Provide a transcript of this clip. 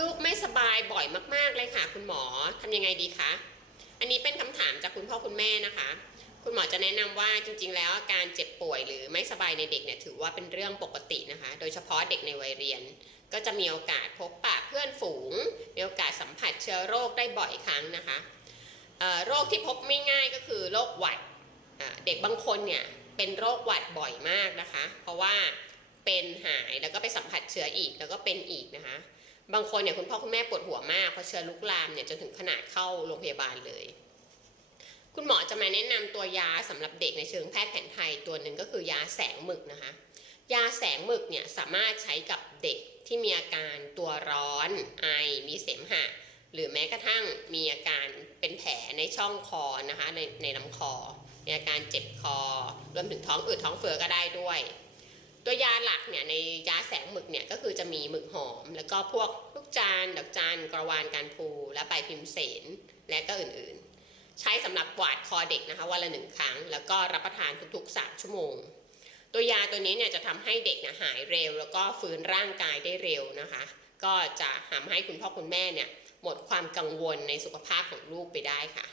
ลูกไม่สบายบ่อยมาก ๆ เลยค่ะ คุณหมอทำยังไงดีคะ อันนี้เป็นคำถามจากคุณพ่อคุณแม่นะคะ คุณหมอจะแนะนำว่าจริง ๆ แล้วอาการเจ็บป่วยหรือไม่สบายในเด็กเนี่ยถือว่าเป็นเรื่องปกตินะคะ โดยเฉพาะเด็กในวัยเรียน ก็จะมีโอกาสพบปะเพื่อนฝูง มีโอกาสสัมผัสเชื้อโรคได้บ่อยครั้งนะคะโรคที่พบไม่ง่ายก็คือโรคหวัดเด็กบางคนเนี่ยเป็นโรคหวัดบ่อยมากนะคะ เพราะว่าเป็นหายแล้วก็ไปสัมผัสเชื้ออีกแล้วก็เป็นอีกนะคะ บางคนเนี่ยคุณพ่อคุณแม่ปวดหัวมากเพราะเชื้อลุกลามเนี่ยจนถึงขนาดเข้าโรงพยาบาลเลย คุณหมอจะมาแนะนำตัวยาสำหรับเด็กในเชิงแพทย์แผนไทยตัวหนึ่งก็คือยาแสงหมึกนะคะ ยาแสงหมึกเนี่ยสามารถใช้กับเด็กที่มีอาการตัวร้อนไอมีเสมหะ หรือแม้กระทั่งมีอาการเป็นแผลในช่องคอนะคะในในลำคอ มีอาการเจ็บคอ รวมถึงท้องอืดท้องเฟ้อก็ได้ด้วย ตัวยาหลักเนี่ยในยาแสงหมึกเนี่ย จะมีหมึกหอม แล้วก็พวกลูกจานดอกจานกระวานการพูและใบพิมเสนและก็อื่นๆ ใช้สำหรับกวาดคอเด็กนะคะวันละหนึ่งครั้ง แล้วก็รับประทานทุกๆ 3 ชั่วโมง ตัวยาตัวนี้เนี่ยจะทำให้เด็กเนี่ยหายเร็ว แล้วก็ฟื้นร่างกายได้เร็วนะคะ ก็จะทำให้คุณพ่อคุณแม่เนี่ยหมดความกังวลในสุขภาพของลูกไปได้ค่ะ